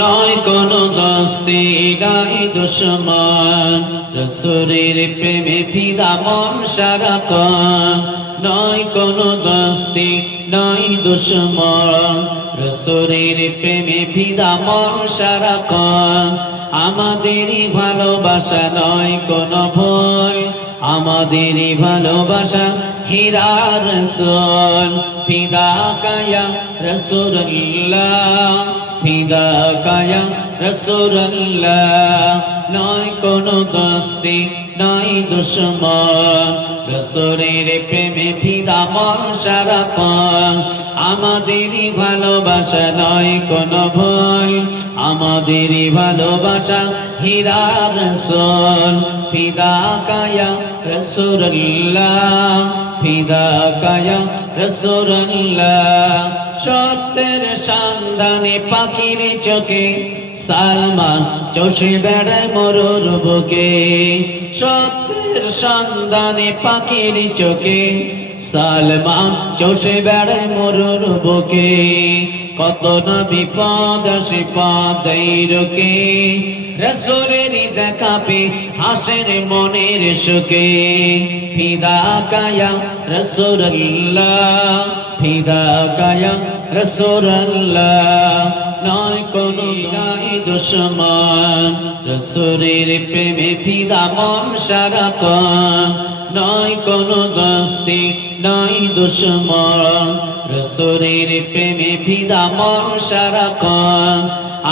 নয় কোনো দোস্তি নাই দুশ্মন, রসুলের প্রেমে ফিদা মন সারাক্ষণ। নয় কোনো দোস্তি নাই দুশ্মন, রসুলের প্রেমে ফিদা মন সারাক্ষণ। আমাদেরই ভালোবাসা নয় কোনো ভুল, আমাদেরই ভালোবাসা হীরা রসুল। ফিদা কায়া রসুল্লাহ, ফিদা কায়া রসুল্লাহ। নয় কোনো দোস্তি নাই দুশ্মন, রসুলের প্রেমে ফিদা মন সারাক্ষণ। আমাদেরই ভালোবাসা নয় কোনো ভুল, আমাদেরই ভালোবাসা হীরা রসুল। ফিদা কায়া রসুল্লাহ, ফিদা কায়া রসুল্লাহ। সত্যের সন্ধানে পাখির চোখে সালমান চষে বেড়ায় মরুর বুকে। সত্যের সন্ধানে পাখির চোখে সালমান চষে বেড়ায় মরুর বুকে। কত না বিপদ আসে পথেই রোকে, রসুলেরই দেখা পে হাসের মনের সুখে। ফিদা কায়া রসুল্লাহ, ফিদা কায়া রসুল্লাহ। নয় কোনো নাই দুশ্মন, রসুলের প্রেমে ফিদা মন সারাক্ষণ। নয় কোনো দোস্তি নাই দুশ্মন, রসুলের প্রেমে ফিদা মন সারাক্ষণ।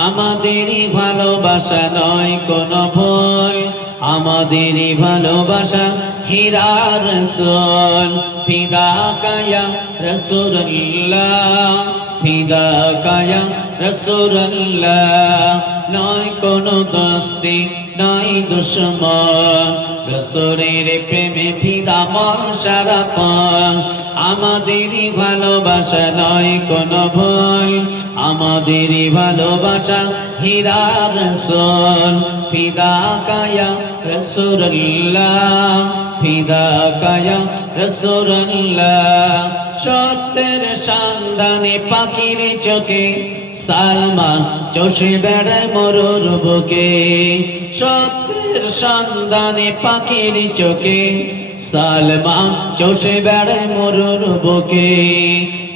আমাদেরই ভালোবাসা নয় কোনো ভুল, আমাদেরই ভালোবাসা হীরা রসুল। ফিদা কায়া রসুল্লাহ, ফিদা কায়া রসুল্লাহ। নয় কোনো দোস্তি নাই দুশ্মন, রসুলের প্রেমে ফিদা মন সারাক্ষণ। আমাদেরই ভালোবাসা নয় কোনো ভুল, আমাদেরই ভালোবাসা হীরা রসুল। ফিদা কায়া রসুল্লাহ, ফিদা কায়া রসুল্লাহ। সত্যের সন্ধানে পাখির চোখে সালমান চষে বেড়ায় মরুর বুকে। সত্যের সন্ধানে পাখির চোখে সালমান চষে বেড়ায় মরুর বুকে।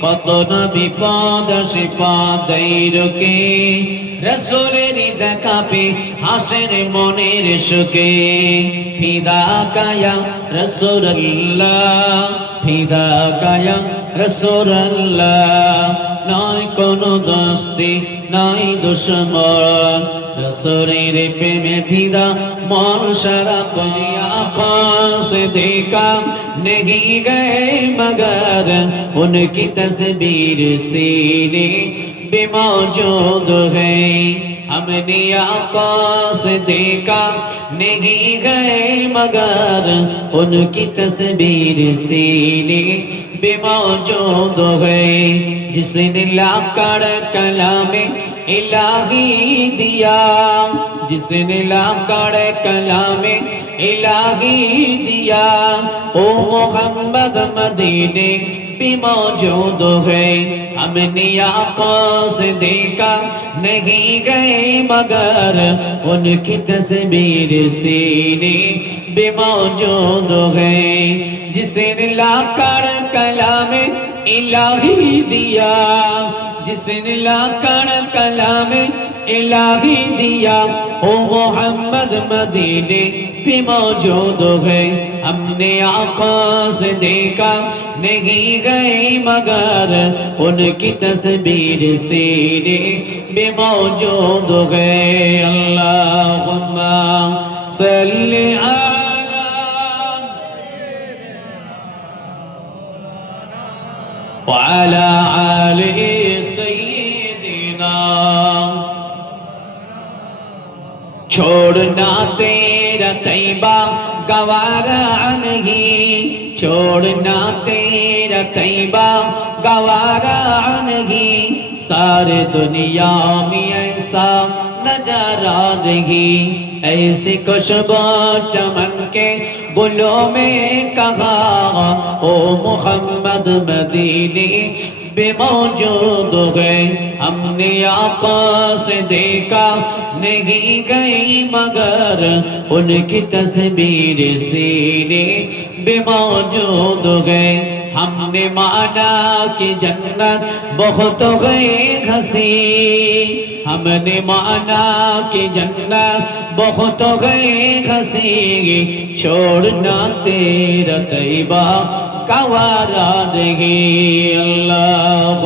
কত না বিপদ আসে পথেই রোকে, রসুলেরই দেখা পে হাসের মনের সুখে। ফিদা কায়া রসুল্লাহ, ফিদা কায়া রসুল্লাহ। নয় কোনো দোস্তি নাই দুশ্মন, रसूलेर प्रेम फिदा मौन शराब आँखों से देखा नहीं गए मगर उनकी तस्वीर सीने पे मौजूद है। हमने आँखों से देखा नहीं गए मगर उनकी तस्वीर सीने पे मौजूद है। जिसने लाकर कलामे इलाही दिया, जिसने लाकर कलामे इलाही दिया, ओ मोहम्मद मदीने भी मौजूद है। हमने आँखों से देखा नहीं गए मगर उनकी तस्वीर सीने भी मौजूद है। जिसने लाकर कलामे इलाही दिया, जिसने लाकर कलामे इलाही दिया, ओ मोहम्मद मदीने भी मौजूद है। हमने आँखों से देखा नहीं गए मगर उनकी तस्वीर सीने भी मौजूद है। अल्लाहुम्मा सल्ली वअला आले सय्यिदिना। छोड़ना तेरा तैबा गवारा नहीं, छोड़ना तेरा तैबा गवारा नहीं। सारे दुनिया में ऐसा नजारा नहीं, ऐसी खुशबू चमन के गुलों में कहा, ओ मोहम्मद मदीने بے موجود گئے ہم نے آقا سے دیکھا نہیں گئی مگر ان کی تصویر سینے بے موجود گئے ہم نے مانا کہ جنت بہت گئے ہنسی ہم نے مانا کہ جنت بہت گئے ہنسی چھوڑنا تیرا طیبہ گوارا نہیں اللہ